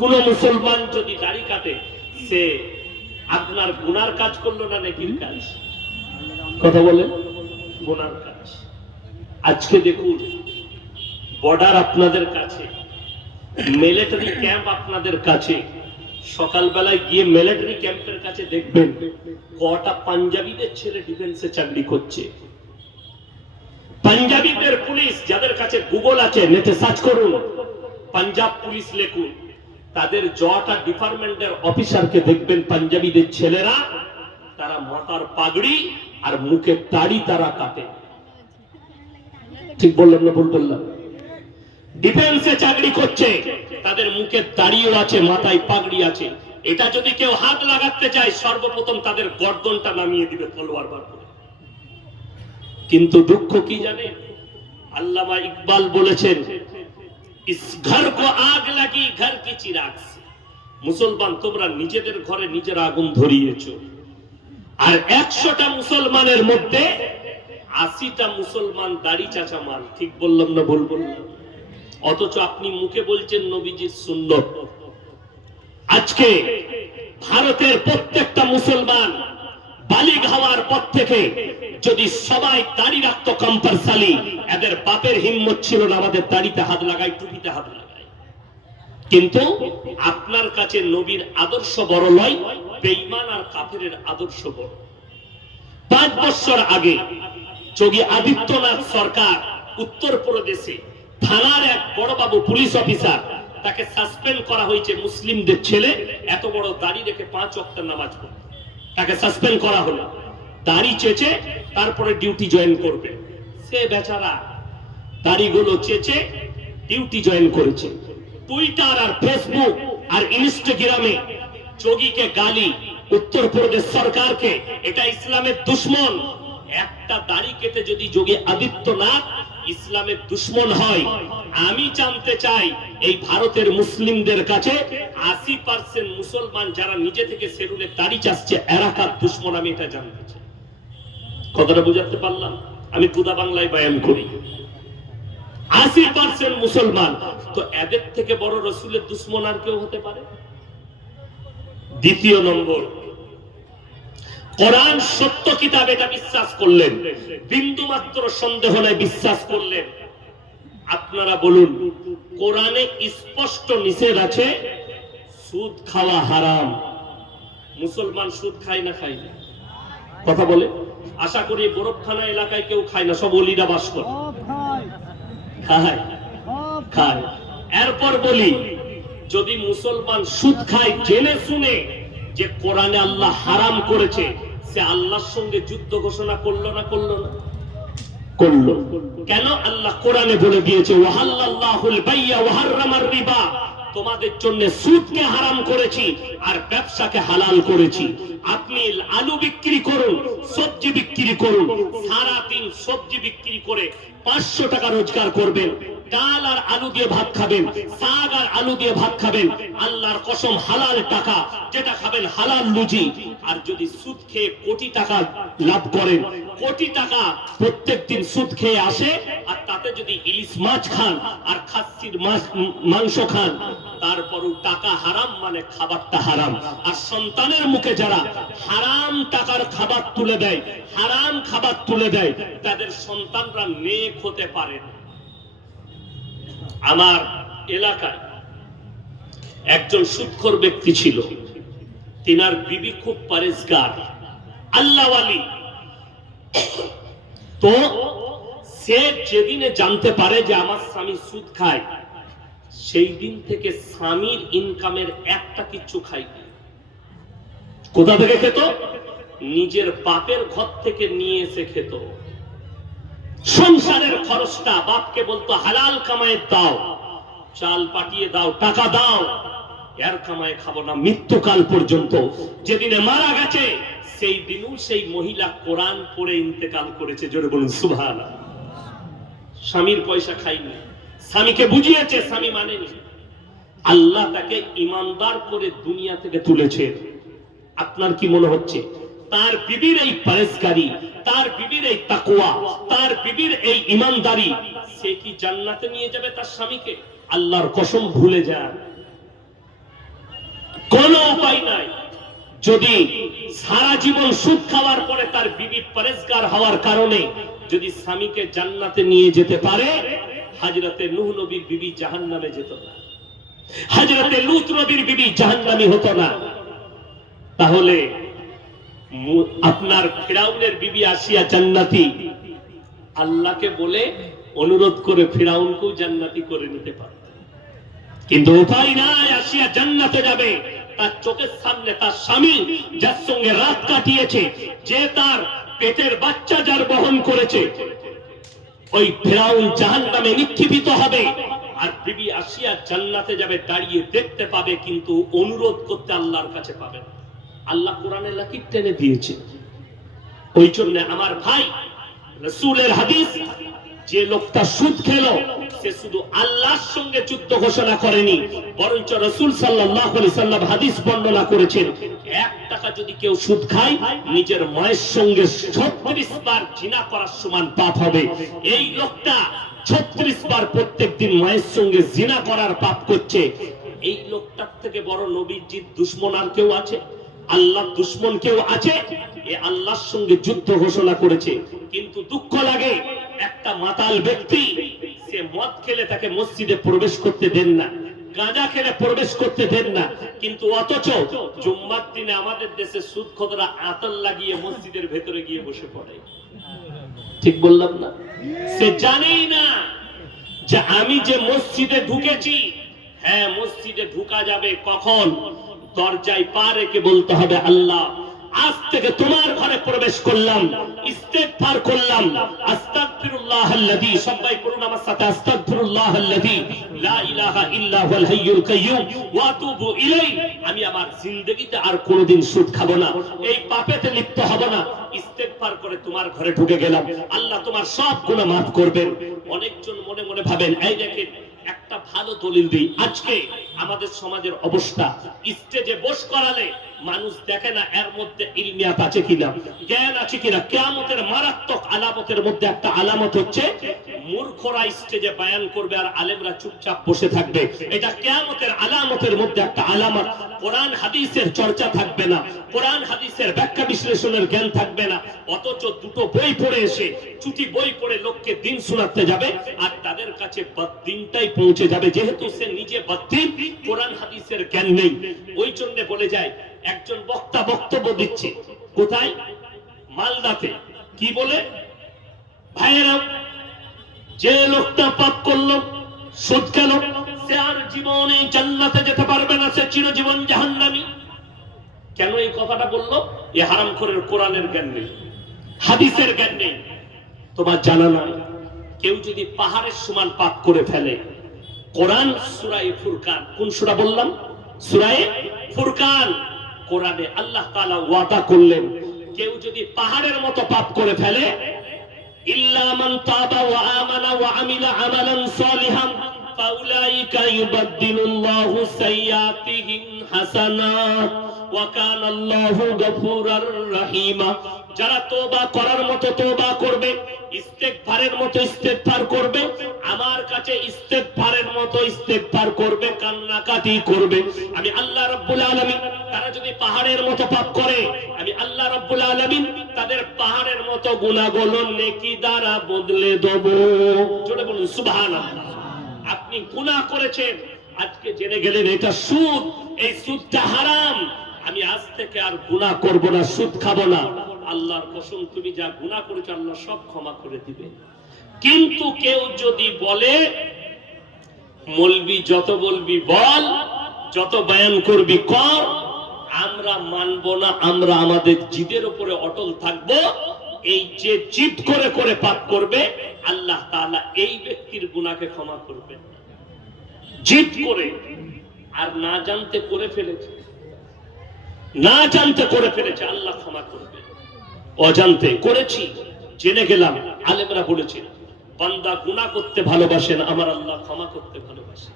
কোন মুসলমান যদি দাড়ি কাটে সে আপনার গুনার কাজ করলো না নেকির কাজ? কথা বলে গুনার কাজ। আজকে দেখুন বর্ডার আপনাদের কাছে, মিলিটারি ক্যাম্প আপনাদের কাছে, সকালবেলায় গিয়ে মিলিটারি ক্যাম্পের কাছে দেখবেন কটা পাঞ্জাবিদের ছেলে ডিফেন্সে চাকরি করছে। পাঞ্জাবিদের পুলিশ, যাদের কাছে গুগল আছে নেটে সার্চ করুন, পাঞ্জাব পুলিশ লেখুন, তাদের জটা ডিপার্টমেন্টের অফিসারকে দেখবেন পাঞ্জাবিদের ছেলেরা, তারা মাথার পাগড়ি আর মুখে দাড়ি তারা কাটে। ঠিক বললাম না ভুল বললাম? ডিফেন্সে চাকরি করছে, তাদের মুখে দাড়িও আছে, মাথায় পাগড়ি আছে। এটা যদি কেউ হাত লাগাতে চায় সর্বপ্রথম তাদের গর্দনটা নামিয়ে দিবে তলোয়ার বার করে। কিন্তু দুঃখ কি জানে, আল্লামা ইকবাল বলেছেন, ইস ঘর কো আগ লাগি ঘর কি চিরাগ সে। মুসলমান তোমরা নিজেদের ঘরে নিজেরা আগুন ধরিয়েছো, আর 100টা মুসলমানের মধ্যে 80টা মুসলমান দাড়ি চাচা মাল। ঠিক বললাম না ভুল বললাম? অথচ আপনি মুখে বলছেন নবীজির সুন্নত। আজকে ভারতের প্রত্যেকটা মুসলমান বালিগ হওয়ার পর থেকে যদি সবাই দাড়ি রাখতো কম্পালসারি, এদের বাপের হিম্মত ছিল না আমাদের দাড়িতে হাত লাগাই, টুপিতে হাত লাগাই। কিন্তু আপনার কাছে নবীর আদর্শ বড় নয়, বেঈমান আর কাফেরের আদর্শ বড়। 5 বছর আগে যোগী আদিত্যনাথ সরকার উত্তরপ্রদেশে থানার এক বড় বাবু পুলিশ অফিসার, তাকে সাসপেন্ড করা হয়েছে। মুসলিমদের ছেলে এত বড় দাড়ি রেখে 5 ওয়াক্তের নামাজ পড়ে, তাকে সাসপেন্ড করা হলো। দাড়ি চেচে তারপরে ডিউটি জয়েন করবে। সে বেচারা দাড়িগুলো চেচে ডিউটি জয়েন করেছে। টুইটার আর ফেসবুক আর ইনস্টাগ্রামে যোগীকে গালি, উত্তরপ্রদেশ সরকারকে, এটা ইসলামের দুশ্মন। একটা দাড়ি কেটে যদি যোগী আদিত্যনাথ ইসলামের দুশ্মন হয়, আমি জানতে চাই এই ভারতের মুসলিমদের কাছে 80% মুসলমান যারা নিজে থেকে সেলুনে দাড়ি চাচ্ছে, এরা কার দুশ্মন আমি এটা জানতে চাই। কথাটা বুঝাতে পারলাম? আমি পুরা বাংলায় বয়ান করি। 80% মুসলমান, তো এদের থেকে বড় রসুলের দুশ্মন আর কেউ হতে পারে? দ্বিতীয় নম্বর, কোরআন সত্য কিতাব, এটা বিশ্বাস করলেন, বিন্দু মাত্র সন্দেহ নাই বিশ্বাস করলেন। আপনারা বলুন, কোরআনে স্পষ্ট নিষেধ আছে সুদ খাওয়া হারাম। মুসলমান সুদ খায় না? খায় না? কথা বলে? আশা করি বরফখানা এলাকায় কেউ খায় না, সব ওলিরা বাস করে। খায়? খায়। এরপর বলি, যদি মুসলমান সুদ খায় জেনে শুনে যে কোরআনে আল্লাহ হারাম করেছে, সে আল্লাহর সঙ্গে যুদ্ধ ঘোষণা করলো না করলো না? করলো। কেন? আল্লাহ কোরআনে বলে দিয়েছে, ওয়াহাল্লাল্লাহুল বাইয়া ওয়া হাররামার রিবা, তোমাদের জন্য সুদকে হারাম করেছি আর ব্যবসাকে হালাল করেছি। আপনি আলু বিক্রি করুন, সবজি বিক্রি করুন, সারা দিন সবজি বিক্রি করে 500 টাকা রোজগার করবেন, ডাল আর আলু দিয়ে ভাত খাবেন, শাক আর আলু দিয়ে ভাত খাবেন, আল্লাহর কসম হালাল টাকা, যেটা খাবেন হালাল রুজি। আর যদি সুদ খেয়ে কোটি টাকা লাভ করেন, কোটি টাকা প্রত্যেকদিন সুদ খেয়ে আসে, আর তাতে যদি ইলিশ মাছ খান আর খাসির মাংস খান, তারপরও টাকা হারাম, মানে খাবারটা হারাম। আর সন্তানের মুখে যারা হারাম টাকার খাবার তুলে দেয়, হারাম খাবার তুলে দেয়, তাদের সন্তানরা নেক হতে পারে না। আমার এলাকায় একজন সুদখোর ব্যক্তি ছিল, তিনার বিবি খুব পরেজগার, আল্লাহওয়ালি। তো সে যেদিনে জানতে পারে যে আমার স্বামী সুদ খায়, সেই দিন থেকে স্বামীর ইনকামের একটা কিচ্ছু খায়নি। কোথা থেকে খেত? নিজের বাপের ঘর থেকে নিয়ে এসে খেত। সংসারের খরচটা বাপকে বলতো হালাল কামায় দাও, চাল পাঠিয়ে দাও, টাকা দাও, এর কামায় খাবো না মৃত্যুকাল পর্যন্ত। যেদিনে মারা গেছে সেই দিনও সেই মহিলা কোরআন পড়ে ইন্তেকাল করেছে। জোরে বলুন সুবহানাল্লাহ। স্বামীর পয়সা খাইনি, স্বামীকে বুঝিয়েছে, স্বামী মানেনি। আল্লাহ তাকে ইমানদার করে দুনিয়া থেকে তুলেছে। আপনার কি মনে হচ্ছে তার বিবির এই পরেজগারি, তার বিবির এই তাকওয়া, তার বিবির এই ইমানদারি, সে কি জান্নাতে নিয়ে যাবে তার স্বামীকে? আল্লাহর কসম ভুলে যান। উপায় নাই। যদি সারা জীবন সুদ খাওয়ার পরে তার বিবি পরেজগার হওয়ার কারণে যদি স্বামীকে জান্নাতে নিয়ে যেতে পারে, হযরতে নূহ নবীর বিবি জাহান্নামে যেত না, হযরতে লূত নবীর বিবি জাহান্নামী হতো না। তাহলে আপনার ফিরাউনের বিবি আসিয়া জান্নাতি, আল্লাহকে বলে অনুরোধ করে ফিরাউনকেও জান্নাতি করে নিতে পারে, কিন্তু উপায় নাই। আসিয়া জান্নাতে যাবে, তার চোখের সামনে তার স্বামী যার সঙ্গে রাত কাটিয়েছে, যে তার পেটের বাচ্চা যার বহন করেছে, ওই ফিরাউন জাহান্নামে নিক্ষেপিত হবে। আর বিবি আসিয়া জান্নাতে যাবে, দাঁড়িয়ে দেখতে পাবে, কিন্তু অনুরোধ করতে আল্লাহর কাছে পাবে না। আল্লাহ কোরআনে লাকির টেনে দিয়েছে। ওই জন্য আমার ভাই, রাসূলের হাদিস, যে লোকটা সুদ খেলো সে শুধু আল্লাহর সঙ্গে যুদ্ধ ঘোষণা করেনি, বরঞ্চ রাসূল সাল্লাল্লাহু আলাইহি সাল্লাম হাদিস বর্ণনা করেছেন, 1 টাকা যদি কেউ সুদ খায়, নিজের মায়ের সঙ্গে 36 বার জিনা করার সমান পাপ হবে। এই লোকটা 36 বার প্রত্যেকদিন মায়ের সঙ্গে জিনা করার পাপ করছে। এই লোকটার থেকে বড় নবীজির দুশমন আর কেউ আছে? আল্লাহ দুশমন কেউ আছে? এ আল্লাহর সঙ্গে যুদ্ধ ঘোষণা করেছে। কিন্তু দুঃখ লাগে, একটা মাতাল ব্যক্তি, সে মদ খেলে তাকে মসজিদে প্রবেশ করতে দেন না, গাঁজা খেলে প্রবেশ করতে দেন না, কিন্তু অথচ জুম্মার দিনে আমাদের দেশে সুদখোররা আতর লাগিয়ে মসজিদের ভেতরে গিয়ে বসে পড়ে। ঠিক বললাম না? সে জানেই না যে আমি যে মসজিদে ঢুকেছি, হ্যাঁ মসজিদে ঢুকা যাবে কখন? দরজায় পা রেখে বলতে হবে, আল্লাহ আজ থেকে তোমার ঘরে প্রবেশ করলাম, ইস্তেগফার করলাম, আস্তাগফিরুল্লাহাল্লাযী, সবাই পড়ুন আমার সাথে, আস্তাগফিরুল্লাহাল্লাযী লা ইলাহা ইল্লা হুয়াল হাইয়ুল কাইয়্যুম ওয়া আতুবু ইলাইহি। আমি আমার জিন্দেগিতে আর কোনোদিন সুদ খাবো না, এই পাপেতে লিপ্ত হব না। ইস্তেগফার করে তোমার ঘরে ঢুকে গেলাম, আল্লাহ তোমার সব গুনাহ মাফ করবেন। অনেকজন মনে মনে ভাবেন, এই দেখেন একটা ভালো দলিল দিই, আজকে আমাদের সমাজের অবস্থা, স্টেজে বস করালে মানুষ দেখে না এর মধ্যে ইলমিয়াত আছে কিনা, জ্ঞান আছে কিনা। কিয়ামতের মারাত্মক আলামতের মধ্যে একটা আলামত হচ্ছে মূর্খরা স্টেজে বয়ান করবে আর আলেমরা চুপচাপ বসে থাকবে। এটা কিয়ামতের আলামতের মধ্যে একটা আলামত। কোরআন হাদিসের চর্চা থাকবে না, কোরআন হাদিসের ব্যাখ্যা বিশ্লেষণের জ্ঞান থাকবে না, অথচ দুটো বই পড়ে এসে চুটি বই পড়ে লোককে দিন শোনাতে যাবে, আর তাদের কাছে বদ্দিনটাই পৌঁছে যাবে, যেহেতু সে নিজে বদ্দিন, কোরআন হাদিসের জ্ঞান নেই। ওই জন্য বলে যায়, একজন বক্তা বক্তব্য দিচ্ছে, কোথায়? মালদাতে। কি বলে? ভাইয়েরা, যে লোকটা পাপ করলো, সুদ খেলো, সে আর জীবনে জান্নাতে যেতে পারবে না, সে চিরজীবন জাহান্নামী। কেন এই কথাটা বললো? এ হারামখোরের কোরআনের জ্ঞান নেই, হাদিসের জ্ঞান নেই। তোমার জানা নয়, কেউ যদি পাহাড়ের সমান পাপ করে ফেলে, কোরআন সূরা ফুরকান, কোন সূরা বললাম? সূরা ফুরকান। কোরআনে আল্লাহ তাআলা ওয়াদা করলেন, কেউ যদি পাহাড়ের মতো পাপ করে ফেলে, ইল্লা মান তাবা ওয়া আমানা ওয়া আমিলা আমালান সালিহান ফাউলাইকা ইউবাদদিলুল্লাহু সাইয়্যাতিহিম হাসানাত ওয়া কানা আল্লাহু গফুরার রহিমা। যারা তওবা করার মতো তওবা করবে, ইস্তেগফারের মতো ইস্তেগফার করবে, আমার কাছে ইস্তেগফারের মতো ইস্তেগফার করবে, কান্নাকাটি করবে, আমি আল্লাহ রাব্বুল আলামিন, তারা যদি পাহাড়ের মতো পাপ করে, আমি আল্লাহ রাব্বুল আলামিন তাদের পাহাড়ের মতো গুনাহগুলো নেকি দ্বারা বদলে দেব। জোরে বলুন সুবহানাল্লাহ। আপনি গুনাহ করেছেন, আজকে জেনে গেলেন এটা সুদ, এই সুদটা হারাম, আমি আজ থেকে আর গুনাহ করব না, সুদ খাবো না। আল্লাহর কসম, তুমি যা গুনাহ করেছো আল্লাহ সব ক্ষমা করে দিবে। কিন্তু কেউ যদি বলে, মৌলবি যত বলবি বল, যত বয়ান করবি কর, আমরা মানব না, আমরা আমাদের জিদের উপরে অটল থাকবো, এই যে জিদ করে করে পাপ করবে, আল্লাহ তাআলা এই ব্যক্তির গুনাহকে ক্ষমা করবেন না। জিদ করে আর না জানতে করে ফেলেছে, না জানতে করে ফেলেছে, আল্লাহ ক্ষমা করবে। অজান্তে করেছি, জেনে গেলাম, আলেমরা বলেছেন বান্দা গুনাহ করতে ভালোবাসেন, আমার আল্লাহ ক্ষমা করতে ভালোবাসেন।